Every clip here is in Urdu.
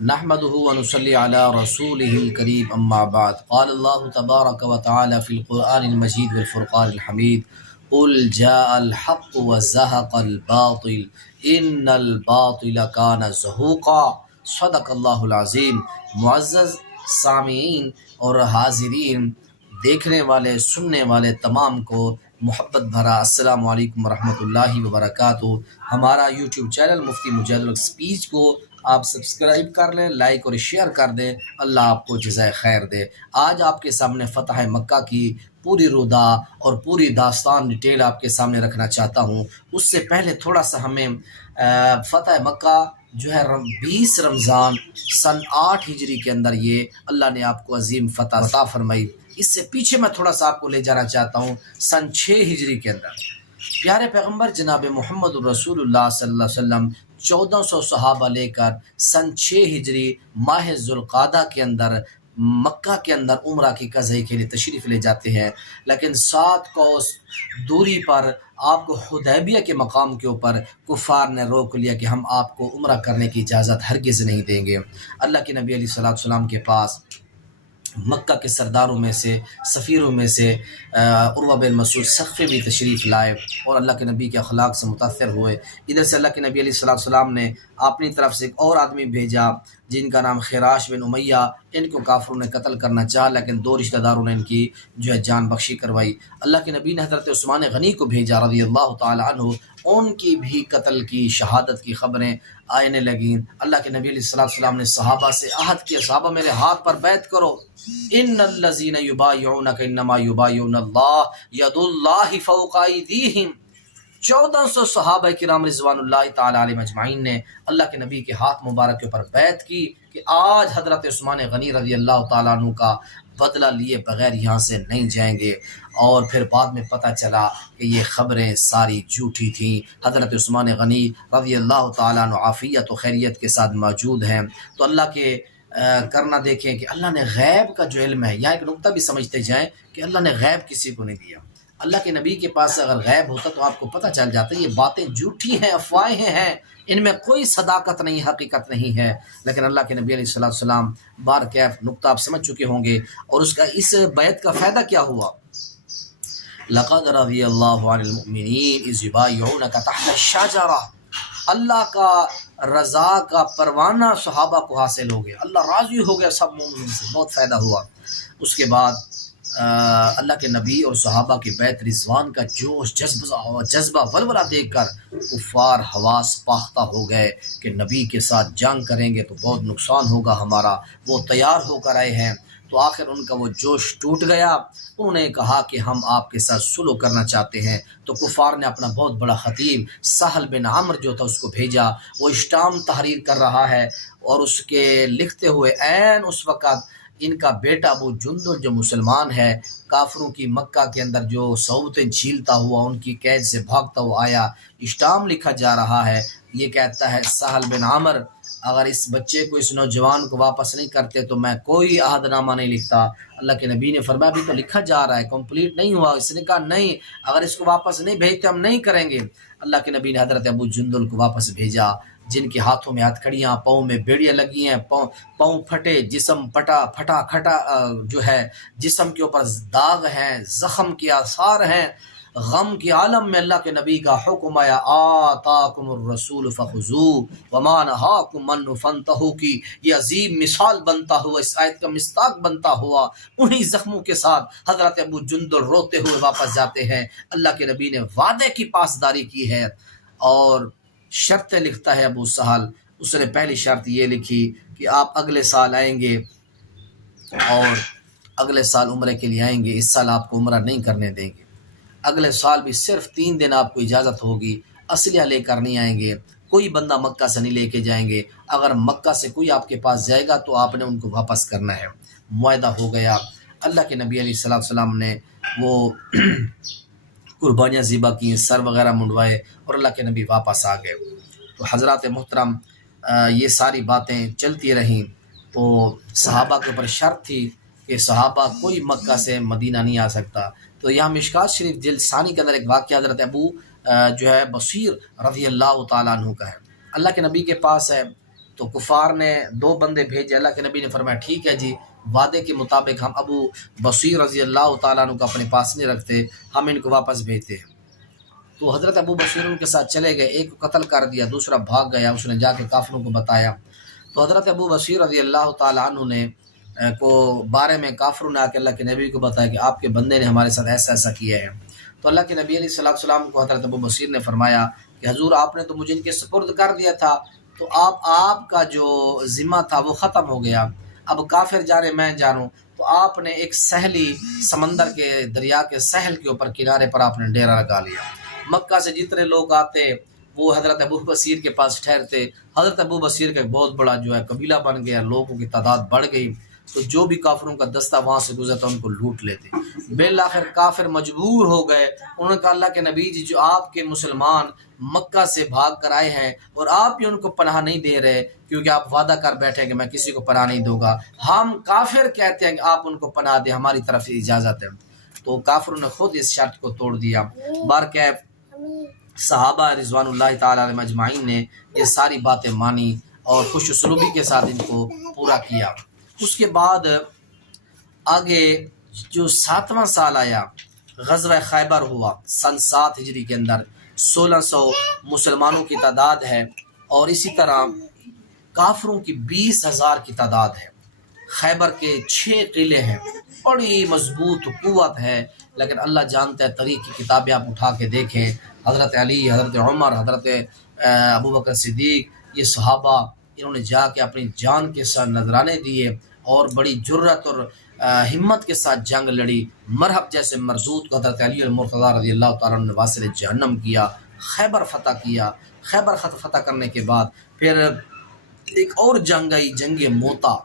نحمده ونصلي على رسوله الكريم أما بعد. قال الله تبارك وتعالى في القرآن المجيد والفرقان الحميد: قل جاء الحق وزهق الباطل إن الباطل كان زهوقا. صدق اللہ العظیم. معزز سامعین اور حاضرین، دیکھنے والے سننے والے تمام کو محبت بھرا السلام علیکم ورحمۃ اللہ وبرکاتہ. ہمارا یوٹیوب چینل مفتی مجاہد الحق اسپیچ کو آپ سبسکرائب کر لیں، لائک اور شیئر کر دیں. اللہ آپ کو جزائے خیر دے. آج آپ کے سامنے فتح مکہ کی پوری رودا اور پوری داستان ڈیٹیل آپ کے سامنے رکھنا چاہتا ہوں. اس سے پہلے تھوڑا سا ہمیں فتح مکہ جو ہے 20 رمضان سن 8 ہجری کے اندر یہ اللہ نے آپ کو عظیم فتح عطا فرمائی. اس سے پیچھے میں تھوڑا سا آپ کو لے جانا چاہتا ہوں سن 6 ہجری کے اندر. پیارے پیغمبر جناب محمد الرسول اللہ صلی اللہ علیہ وسلم 1400 صحابہ لے کر سن 6 ہجری ماہ ذوالقعدہ کے اندر مکہ کے اندر عمرہ کی قضائی کے لیے تشریف لے جاتے ہیں. لیکن 7 کوس دوری پر آپ کو حدیبیہ کے مقام کے اوپر کفار نے روک لیا کہ ہم آپ کو عمرہ کرنے کی اجازت ہرگز نہیں دیں گے. اللہ کے نبی علیہ الصلوۃ والسلام کے پاس مکہ کے سرداروں میں سے سفیروں میں سے عروہ بن مسعود ثقفی بھی تشریف لائے اور اللہ کے نبی کے اخلاق سے متاثر ہوئے. ادھر سے اللہ کے نبی علیہ الصلوۃ والسلام نے اپنی طرف سے ایک اور آدمی بھیجا جن کا نام خراش بن امیہ. ان کو کافروں نے قتل کرنا چاہا لیکن 2 رشتہ داروں نے ان کی جو ہے جان بخشی کروائی. اللہ کے نبی نے حضرت عثمان غنی کو بھیجا رضی اللہ تعالی عنہ. ان کی بھی قتل کی شہادت کی خبریں آنے لگیں. اللہ کے نبی علیہ الصلوۃ والسلام نے صحابہ سے عہد کیا: صحابہ میرے ہاتھ پر بیعت کرو. ان الذین یبایعونک انما یبایعون اللہ ید اللہ فوق ایدیہم. 1400 صحابہ کرام رضوان اللہ تعالی علیہم اجمعین نے اللہ کے نبی کے ہاتھ مبارک کے اوپر بیعت کی کہ آج حضرت عثمان غنی رضی اللہ تعالیٰ عنہ کا بدلہ لیے بغیر یہاں سے نہیں جائیں گے. اور پھر بعد میں پتہ چلا کہ یہ خبریں ساری جھوٹی تھیں. حضرت عثمان غنی رضی اللہ تعالیٰ عنہ عافیت و خیریت کے ساتھ موجود ہیں. تو اللہ کے کرنا دیکھیں کہ اللہ نے غیب کا جو علم ہے، یہاں ایک نقطہ بھی سمجھتے جائیں کہ اللہ نے غیب کسی کو نہیں دیا. اللہ کے نبی کے پاس اگر غیب ہوتا تو آپ کو پتہ چل جاتا یہ باتیں جھوٹی ہیں، افواہیں ہیں، ان میں کوئی صداقت نہیں، حقیقت نہیں ہے. لیکن اللہ کے نبی علیہ الصلوۃ والسلام بار کیف نقطہ آپ سمجھ چکے ہوں گے. اور اس کا اس بیعت کا فائدہ کیا ہوا؟ لقد رضی اللہ عن المؤمنین اذ یبایعونک تحت الشجرہ. اللہ کا رضا کا پروانہ صحابہ کو حاصل ہو گیا، اللہ راضی ہو گیا سب مومنین سے، بہت فائدہ ہوا. اس کے بعد اللہ کے نبی اور صحابہ کی بیعت رضوان کا جوش جذبہ ولولہ دیکھ کر کفار حواس پاختہ ہو گئے کہ نبی کے ساتھ جنگ کریں گے تو بہت نقصان ہوگا ہمارا. وہ تیار ہو کر آئے ہیں. تو آخر ان کا وہ جوش ٹوٹ گیا. انہوں نے کہا کہ ہم آپ کے ساتھ صلح کرنا چاہتے ہیں. تو کفار نے اپنا بہت بڑا خطیب سہل بن عمرو جو تھا اس کو بھیجا. وہ اسٹام تحریر کر رہا ہے اور اس کے لکھتے ہوئے عین اس وقت ان کا بیٹا ابو جندل جو مسلمان ہے، کافروں کی مکہ کے اندر جو صحبتیں جھیلتا ہوا ان کی قید سے بھاگتا ہوا آیا. اسٹام لکھا جا رہا ہے. یہ کہتا ہے سہل بن عمرو اگر اس بچے کو، اس نوجوان کو واپس نہیں کرتے تو میں کوئی عہد نامہ نہیں لکھتا. اللہ کے نبی نے فرمایا ابھی تو لکھا جا رہا ہے، کمپلیٹ نہیں ہوا. اس نے کہا نہیں، اگر اس کو واپس نہیں بھیجتے ہم نہیں کریں گے. اللہ کے نبی نے حضرت ابو جندل کو واپس بھیجا جن کے ہاتھوں میں ہتھکڑیاں، پاؤں میں بیڑیاں لگی ہیں، پاؤں پھٹے، جسم پھٹا جو ہے، جسم کے اوپر داغ ہیں، زخم کے آثار ہیں. غم کی عالم میں اللہ کے نبی کا حکم آیا: آتاکم الرسول فخذوہ وما نہاکم عنہ فانتہوا کی. یہ عظیم مثال بنتا ہوا، اس آیت کا مصداق بنتا ہوا انہی زخموں کے ساتھ حضرت ابو جندل روتے ہوئے واپس جاتے ہیں. اللہ کے نبی نے وعدے کی پاسداری کی ہے اور شرطیں لکھتا ہے ابو سہل. اس نے پہلی شرط یہ لکھی کہ آپ اگلے سال آئیں گے اور اگلے سال عمرے کے لیے آئیں گے. اس سال آپ کو عمرہ نہیں کرنے دیں گے. اگلے سال بھی صرف 3 دن آپ کو اجازت ہوگی. اسلحہ لے کر نہیں آئیں گے. کوئی بندہ مکہ سے نہیں لے کے جائیں گے. اگر مکہ سے کوئی آپ کے پاس جائے گا تو آپ نے ان کو واپس کرنا ہے. معاہدہ ہو گیا. اللہ کے نبی علیہ الصلوۃ والسلام نے وہ قربانیاں ذبح کی، سر وغیرہ منڈوائے اور اللہ کے نبی واپس آ گئے. تو حضرات محترم یہ ساری باتیں چلتی رہیں. تو صحابہ کے اوپر شرط تھی کہ صحابہ کوئی مکہ سے مدینہ نہیں آ سکتا. تو یہاں مشکات شریف جلد ثانی کے اندر ایک واقعہ حضرت ابو جو ہے بصیر رضی اللہ تعالیٰ عنہ کا ہے. اللہ کے نبی کے پاس ہے تو کفار نے 2 بندے بھیجے، اللہ کے نبی نے فرمایا ٹھیک ہے جی، وعدے کے مطابق ہم ابو بصیر رضی اللہ تعالیٰ عنہ کو اپنے پاس نہیں رکھتے، ہم ان کو واپس بھیجتے ہیں۔ تو حضرت ابو بصیر ان کے ساتھ چلے گئے، ایک کو قتل کر دیا، دوسرا بھاگ گیا، اس نے جا کے کافروں کو بتایا۔ تو حضرت ابو بصیر رضی اللہ تعالیٰ عنہ نے کو بارے میں کافروں نے آ کے اللہ کے نبی کو بتایا کہ آپ کے بندے نے ہمارے ساتھ ایسا ایسا کیا ہے۔ تو اللہ کے نبی علیہ السلام کو حضرت ابو بصیر نے فرمایا کہ حضور آپ نے تو مجھے ان کے سپرد کر دیا تھا، تو آپ کا جو ذمہ تھا وہ ختم ہو گیا، اب کافر جانے میں جانوں۔ تو آپ نے ایک سہلی سمندر کے دریا کے ساحل کے اوپر کنارے پر آپ نے ڈیرا لگا لیا۔ مکہ سے جتنے لوگ آتے وہ حضرت ابو بصیر کے پاس ٹھہرتے۔ حضرت ابو بصیر کا ایک بہت بڑا جو ہے قبیلہ بن گیا، لوگوں کی تعداد بڑھ گئی، تو جو بھی کافروں کا دستہ وہاں سے گزرتا ان کو لوٹ لیتے۔ بالآخر کافر مجبور ہو گئے، انہوں نے کہا اللہ کے نبی جی جو آپ کے مسلمان مکہ سے بھاگ کر آئے ہیں اور آپ بھی ان کو پناہ نہیں دے رہے، کیونکہ آپ وعدہ کر بیٹھے کہ میں کسی کو پناہ نہیں دوں گا، ہم کافر کہتے ہیں کہ آپ ان کو پناہ دیں، ہماری طرف سے اجازت ہے۔ تو کافروں نے خود اس شرط کو توڑ دیا۔ بارکیف صحابہ رضوان اللہ تعالیٰ علیہم اجمعین نے یہ ساری باتیں مانی اور خوش اسلوبی کے ساتھ ان کو پورا کیا۔ اس کے بعد آگے جو 7واں سال آیا، غزوہ خیبر ہوا سن 7 ہجری کے اندر، 1600 مسلمانوں کی تعداد ہے اور اسی طرح کافروں کی 20,000 کی تعداد ہے۔ خیبر کے 6 قلعے ہیں، بڑی مضبوط قوت ہے، لیکن اللہ جانتا ہے، تاریخ کی کتابیں آپ اٹھا کے دیکھیں، حضرت علی، حضرت عمر، حضرت ابوبکر صدیق، یہ صحابہ انہوں نے جا کے اپنی جان کے ساتھ نذرانے دیے اور بڑی جرت اور ہمت کے ساتھ جنگ لڑی۔ مرحب جیسے مردود کو حضرت علی المرتضیٰ رضی اللہ تعالیٰ عنہ نے واصل جہنم کیا، خیبر فتح کیا۔ خیبر فتح کرنے کے بعد پھر ایک اور جنگ آئی، جنگ موتا۔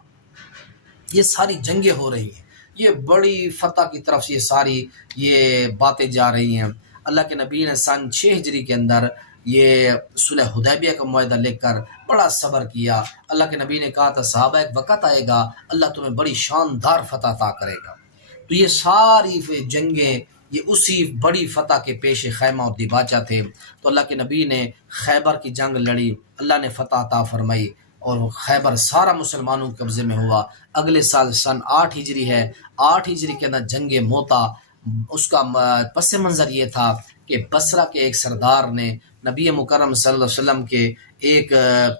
یہ ساری جنگیں ہو رہی ہیں، یہ بڑی فتح کی طرف سے یہ ساری یہ باتیں جا رہی ہیں۔ اللہ کے نبی نے سن 6 ہجری کے اندر یہ صلح حدیبیہ کا معاہدہ لکھ کر بڑا صبر کیا۔ اللہ کے نبی نے کہا تھا صحابہ ایک وقت آئے گا اللہ تمہیں بڑی شاندار فتح عطا کرے گا۔ تو یہ ساری جنگیں یہ اسی بڑی فتح کے پیش خیمہ اور دیباچہ تھے۔ تو اللہ کے نبی نے خیبر کی جنگ لڑی، اللہ نے فتح عطا فرمائی اور خیبر سارا مسلمانوں کے قبضے میں ہوا۔ اگلے سال سن 8 ہجری ہے، 8 ہجری کے اندر جنگ موتا، اس کا پس منظر یہ تھا کہ بصرہ کے ایک سردار نے نبی مکرم صلی اللہ علیہ وسلم کے ایک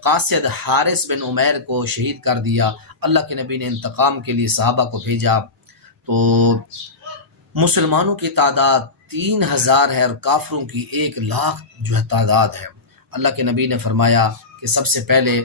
قاصد حارث بن عمیر کو شہید کر دیا۔ اللہ کے نبی نے انتقام کے لیے صحابہ کو بھیجا۔ تو مسلمانوں کی تعداد 3,000 ہے اور کافروں کی 1,00,000 جو ہے تعداد ہے۔ اللہ کے نبی نے فرمایا کہ سب سے پہلے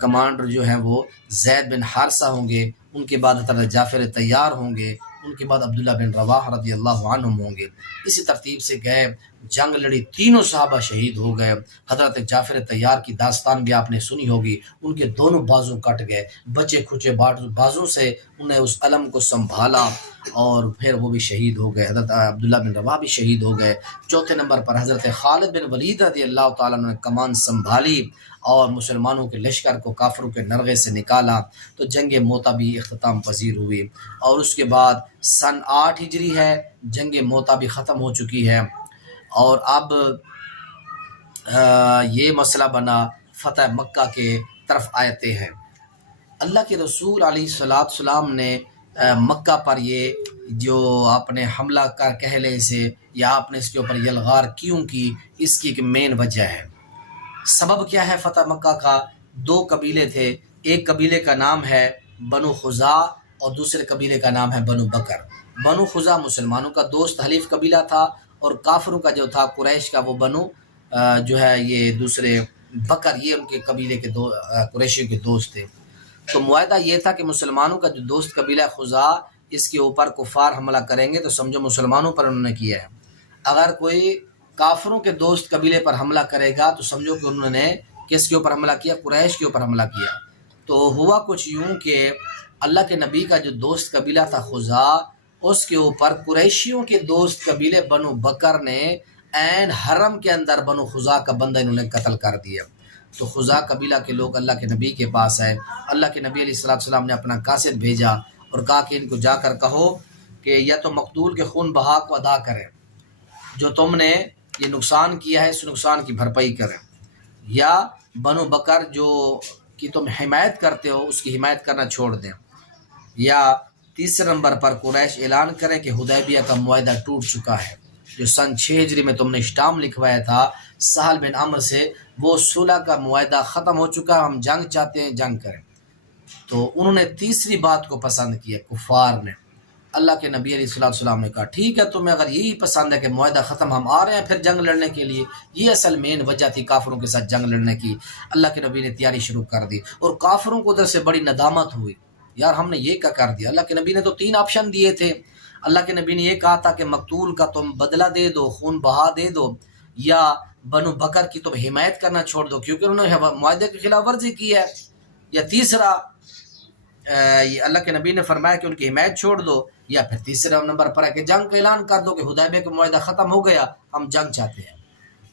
کمانڈر جو ہیں وہ زید بن حارثہ ہوں گے، ان کے بعد حضرت جعفر طیار ہوں گے، ان کے بعد عبداللہ بن رواحہ رضی اللہ عنہم ہوں گے۔ اسی ترتیب سے گئے، جنگ لڑی، تینوں صحابہ شہید ہو گئے۔ حضرت جعفر طیار کی داستان بھی آپ نے سنی ہوگی، ان کے دونوں بازو کٹ گئے، بچے کھچے بازوں سے انہیں اس علم کو سنبھالا اور پھر وہ بھی شہید ہو گئے۔ حضرت عبداللہ بن رواحہ بھی شہید ہو گئے۔ چوتھے نمبر پر حضرت خالد بن ولید رضی اللہ تعالیٰ نے کمان سنبھالی اور مسلمانوں کے لشکر کو کافروں کے نرغے سے نکالا۔ تو جنگ موتا بھی اختتام پذیر ہوئی اور اس کے بعد سن 8 ہجری ہے، جنگ موتا بھی ختم ہو چکی ہے اور اب یہ مسئلہ بنا فتح مکہ کے طرف آتے ہیں۔ اللہ کے رسول علیہ السلام نے مکہ پر یہ جو آپ نے حملہ کر کہہ لیں سے یا آپ نے اس کے اوپر یلغار کیوں کی، اس کی ایک مین وجہ ہے۔ سبب کیا ہے فتح مکہ کا؟ 2 قبیلے تھے، ایک قبیلے کا نام ہے بنو خزاع اور دوسرے قبیلے کا نام ہے بنو بکر۔ بنو خزاع مسلمانوں کا دوست حلیف قبیلہ تھا اور کافروں کا جو تھا قریش کا وہ بنو جو ہے یہ دوسرے بکر، یہ ان کے قبیلے کے قریشیوں کے دوست تھے۔ تو معاہدہ یہ تھا کہ مسلمانوں کا جو دوست قبیلہ خزاع، اس کے اوپر کفار حملہ کریں گے تو سمجھو مسلمانوں پر انہوں نے کیا ہے، اگر کوئی کافروں کے دوست قبیلے پر حملہ کرے گا تو سمجھو کہ انہوں نے کس کے اوپر حملہ کیا؟ قریش کے اوپر حملہ کیا۔ تو ہوا کچھ یوں کہ اللہ کے نبی کا جو دوست قبیلہ تھا خزاع، اس کے اوپر قریشیوں کے دوست قبیلے بنو بکر نے عین حرم کے اندر بنو خزاع کا بندہ انہوں نے قتل کر دیا۔ تو خزاع قبیلہ کے لوگ اللہ کے نبی کے پاس آئے، اللہ کے نبی علیہ السلام نے اپنا قاصد بھیجا اور کہا کہ ان کو جا کر کہو کہ یا تو مقتول کے خون بہا کو ادا کریں، جو تم نے یہ نقصان کیا ہے اس نقصان کی بھرپائی کریں، یا بنو بکر جو کی تم حمایت کرتے ہو اس کی حمایت کرنا چھوڑ دیں، یا تیسرے نمبر پر قریش اعلان کریں کہ حدیبیہ کا معاہدہ ٹوٹ چکا ہے، جو سن 6 ہجری میں تم نے اسٹام لکھوایا تھا سہل بن عمرو سے، وہ صلح کا معاہدہ ختم ہو چکا ہے، ہم جنگ چاہتے ہیں، جنگ کریں۔ تو انہوں نے تیسری بات کو پسند کیا، کفار نے۔ اللہ کے نبی علیہ السلام نے کہا ٹھیک ہے، تمہیں اگر یہی پسند ہے کہ معاہدہ ختم، ہم آ رہے ہیں پھر جنگ لڑنے کے لیے۔ یہ اصل مین وجہ تھی کافروں کے ساتھ جنگ لڑنے کی۔ اللہ کے نبی نے تیاری شروع کر دی، اور کافروں کو ادھر سے بڑی ندامت ہوئی، یار ہم نے یہ کیا کر دیا۔ اللہ کے نبی نے تو 3 آپشن دیے تھے۔ اللہ کے نبی نے یہ کہا تھا کہ مقتول کا تم بدلہ دے دو، خون بہا دے دو، یا بنو بکر کی تم حمایت کرنا چھوڑ دو کیونکہ انہوں نے معاہدے کی خلاف ورزی کی ہے، یا تیسرا اللہ کے نبی نے فرمایا کہ ان کی حمایت چھوڑ دو، یا پھر تیسرے نمبر پر ہے کہ جنگ کا اعلان کر دو کہ حدیبیہ کا معاہدہ ختم ہو گیا، ہم جنگ چاہتے ہیں۔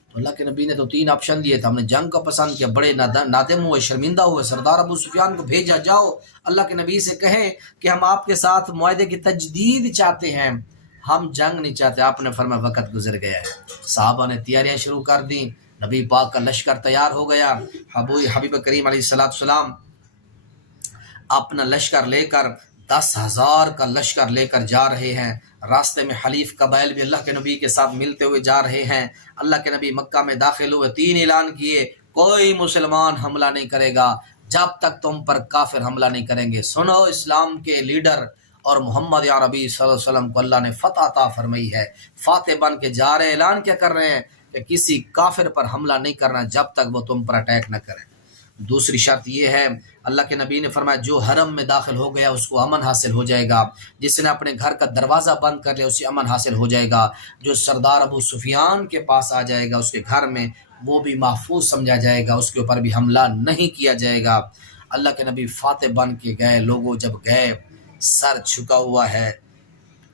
تو اللہ کے نبی نے تو 3 آپشن دیے تھے، ہم نے جنگ کا پسند کیا، بڑے نادم ہوئے، شرمندہ ہوئے، سردار ابو سفیان کو بھیجا، جاؤ اللہ کے نبی سے کہیں کہ ہم آپ کے ساتھ معاہدے کی تجدید چاہتے ہیں، ہم جنگ نہیں چاہتے۔ آپ نے فرمایا وقت گزر گیا ہے۔ صحابہ نے تیاریاں شروع کر دیں، نبی پاک کا لشکر تیار ہو گیا۔ حبیب کریم علیہ السلام اپنا لشکر لے کر 10,000 کا لشکر لے کر جا رہے ہیں۔ راستے میں حلیف قبائل بھی اللہ کے نبی کے ساتھ ملتے ہوئے جا رہے ہیں۔ اللہ کے نبی مکہ میں داخل ہوئے، 3 اعلان کیے، کوئی مسلمان حملہ نہیں کرے گا جب تک تم پر کافر حملہ نہیں کریں گے۔ سنو، اسلام کے لیڈر اور محمد عربی صلی اللہ علیہ وسلم کو اللہ نے فتح عطا فرمائی ہے، فاتح بن کے جا رہے ہیں۔ اعلان کیا کر رہے ہیں کہ کسی کافر پر حملہ نہیں کرنا جب تک وہ تم پر اٹیک نہ کرے۔ دوسری شرط یہ ہے، اللہ کے نبی نے فرمایا جو حرم میں داخل ہو گیا اس کو امن حاصل ہو جائے گا، جس نے اپنے گھر کا دروازہ بند کر لیا اسے امن حاصل ہو جائے گا، جو سردار ابو سفیان کے پاس آ جائے گا اس کے گھر میں وہ بھی محفوظ سمجھا جائے گا، اس کے اوپر بھی حملہ نہیں کیا جائے گا۔ اللہ کے نبی فاتح بن کے گئے، لوگوں جب گئے سر جھکا ہوا ہے،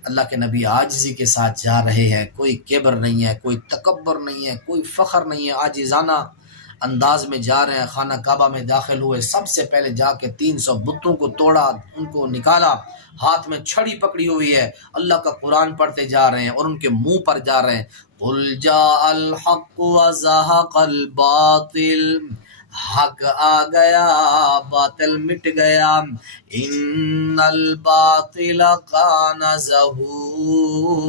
اللہ کے نبی عاجزی کے ساتھ جا رہے ہیں، کوئی کبر نہیں ہے، کوئی تکبر نہیں ہے، کوئی فخر نہیں ہے، عاجزانہ انداز میں جا رہے ہیں۔ خانہ کعبہ میں داخل ہوئے، سب سے پہلے جا کے 300 بتوں کو توڑا، ان کو نکالا، ہاتھ میں چھڑی پکڑی ہوئی ہے، اللہ کا قرآن پڑھتے جا رہے ہیں اور ان کے منہ پر جا رہے ہیں، قل جاء الحق وزهق الباطل، حق آ گیا باطل مٹ گیا، ان الباطل کان زہوقا،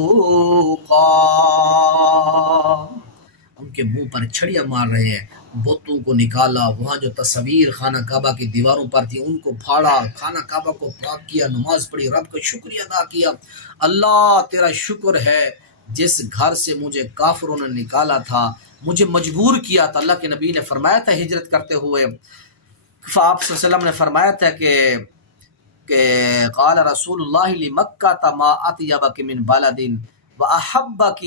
ان کے منہ پر چھڑیاں مار رہے ہیں، بتوں کو نکالا، وہاں جو تصویر خانہ کعبہ کی دیواروں پر تھی ان کو پھاڑا، خانہ کعبہ کو پاک کیا، نماز پڑھی، رب کا شکریہ ادا کیا، اللہ تیرا شکر ہے جس گھر سے مجھے کافروں نے نکالا تھا، مجھے مجبور کیا تھا۔ اللہ کے نبی نے فرمایا تھا ہجرت کرتے ہوئے، آپ صلی اللہ علیہ وسلم نے فرمایا تھا کہ قال رسول اللہ لمکہ ما اطیبک من بلد واحبک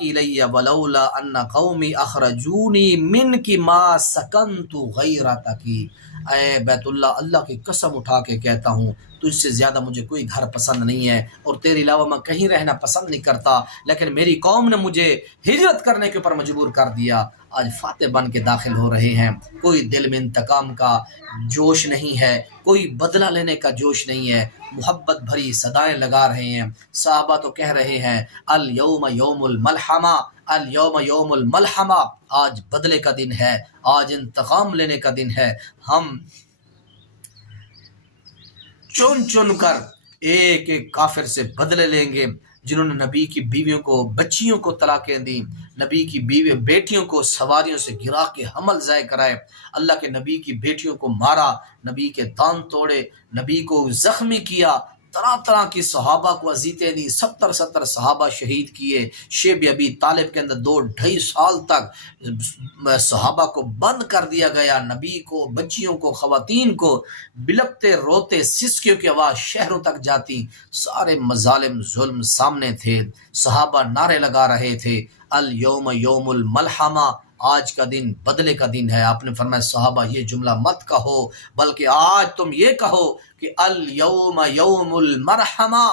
الی ولولا ان قومی اخرجونی منک ما سکنت غیرتک، اے بیت اللہ، اللہ کی قسم اٹھا کے کہتا ہوں تجھ سے زیادہ مجھے کوئی گھر پسند نہیں ہے اور تیرے علاوہ میں کہیں رہنا پسند نہیں کرتا، لیکن میری قوم نے مجھے ہجرت کرنے کے اوپر مجبور کر دیا۔ آج فاتح بن کے داخل ہو رہے ہیں، کوئی دل میں انتقام کا جوش نہیں ہے، کوئی بدلہ لینے کا جوش نہیں ہے، محبت بھری صدائیں لگا رہے ہیں۔ صحابہ تو کہہ رہے ہیں الیوم یوم الملحمہ، الیوم یوم الملحمہ، آج بدلے کا دن ہے، آج انتقام لینے کا دن ہے، ہم چن چن کر ایک ایک کافر سے بدلے لیں گے جنہوں نے نبی کی بیویوں کو، بچیوں کو طلاقیں دیں، نبی کی بیٹیوں کو سواریوں سے گرا کے حمل ضائع کرائے، اللہ کے نبی کی بیٹیوں کو مارا، نبی کے دان توڑے، نبی کو زخمی کیا، طرح طرح کی صحابہ کو اذیتیں دی، 70 صحابہ شہید کیے۔ شیب ابی طالب کے اندر 2-2.5 سال تک صحابہ کو بند کر دیا گیا، نبی کو، بچیوں کو، خواتین کو، بلکتے روتے سسکیوں کی آواز شہروں تک جاتی، سارے مظالم ظلم سامنے تھے، صحابہ نعرے لگا رہے تھے الیوم یوم الملحمہ، آج کا دن بدلے کا دن ہے۔ آپ نے فرمایا صحابہ یہ جملہ مت کہو بلکہ آج تم یہ کہو کہ الیوم یوم المرحمہ،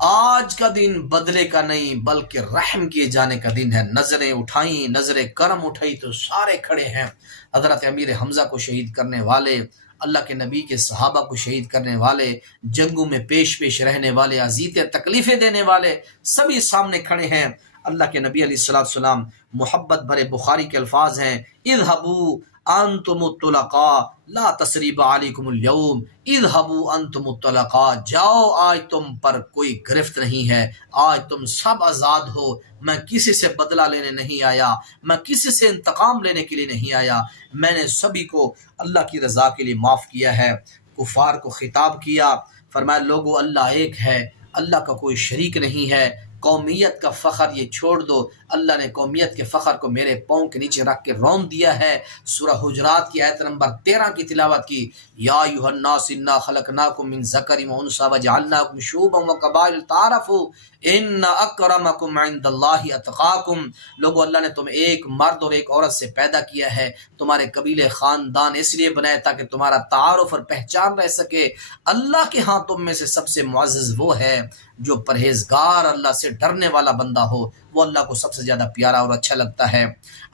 آج کا دن بدلے کا نہیں بلکہ رحم کیے جانے کا دن ہے۔ نظریں اٹھائیں، نظریں کرم اٹھائی تو سارے کھڑے ہیں، حضرت امیر حمزہ کو شہید کرنے والے، اللہ کے نبی کے صحابہ کو شہید کرنے والے، جنگوں میں پیش رہنے والے، اذیتیں تکلیفیں دینے والے، سبھی سامنے کھڑے ہیں۔ اللہ کے نبی علیہ السلام محبت بھرے بخاری کے الفاظ ہیں، اذهبوا انتم الطلقاء لا تثریب علیکم اليوم، اذهبوا انتم الطلقاء، جاؤ آج تم پر کوئی گرفت نہیں ہے، آج تم سب آزاد ہو، میں کسی سے بدلہ لینے نہیں آیا، میں کسی سے انتقام لینے کے لیے نہیں آیا، میں نے سبھی کو اللہ کی رضا کے لیے معاف کیا ہے۔ کفار کو خطاب کیا، فرمایا لوگو اللہ ایک ہے، اللہ کا کوئی شریک نہیں ہے، قومیت کا فخر یہ چھوڑ دو، اللہ نے قومیت کے فخر کو میرے پاؤں کے نیچے رکھ کے رون دیا ہے۔ سورہ حجرات کی آیت نمبر 13 کی تلاوت کی، یا ایھا الناس انا خلقناکم من ذکر و انثی وجعلناکم شعوبا وقبائل لتعارفوا ان اکرمکم عند اللہ اتقاکم، لوگو اللہ نے تمہیں ایک مرد اور ایک عورت سے پیدا کیا ہے، تمہارے قبیلے خاندان اس لیے بنائے تاکہ تمہارا تعارف اور پہچان رہ سکے، اللہ کے ہاں تم میں سے سب سے معزز وہ ہے جو پرہیزگار اللہ سے ڈرنے والا بندہ ہو، وہ اللہ کو سب سے زیادہ پیارا اور اچھا لگتا ہے۔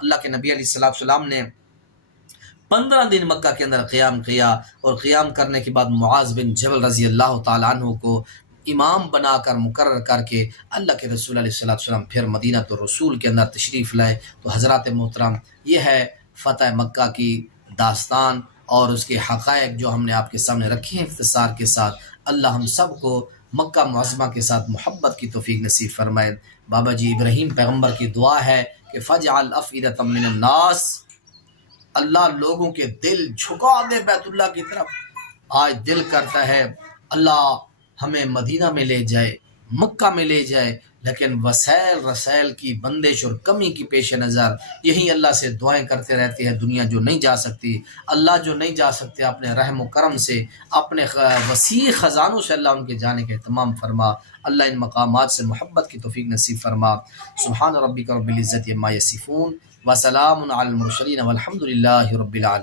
اللہ کے نبی علیہ السلام نے 15 دن مکہ کے اندر قیام کیا، اور قیام کرنے کے بعد معاذ بن جبل رضی اللہ تعالیٰ عنہ کو امام بنا کر مقرر کر کے اللہ کے رسول علیہ السلام پھر مدینہ الرسول کے اندر تشریف لائے۔ تو حضرات محترم، یہ ہے فتح مکہ کی داستان اور اس کے حقائق جو ہم نے آپ کے سامنے رکھے ہیں اختصار کے ساتھ۔ اللہ ہم سب کو مکہ معظمہ کے ساتھ محبت کی توفیق نصیب فرمائے۔ بابا جی ابراہیم پیغمبر کی دعا ہے کہ فجعل افئدۃ من الناس، اللہ لوگوں کے دل جھکا دے بیت اللہ کی طرف۔ آج دل کرتا ہے اللہ ہمیں مدینہ میں لے جائے، مکہ میں لے جائے، لیکن وسائل رسائل کی بندش اور کمی کی پیش نظر یہی اللہ سے دعائیں کرتے رہتے ہیں۔ دنیا جو نہیں جا سکتی، اللہ جو نہیں جا سکتے، اپنے رحم و کرم سے، اپنے وسیع خزانوں سے اللہ ان کے جانے کے اہتمام فرما۔ اللہ ان مقامات سے محبت کی توفیق نصیب فرما۔ سبحان ربک رب العزت عما یصفون وسلام علی المرسلین والحمد للہ رب العالمین۔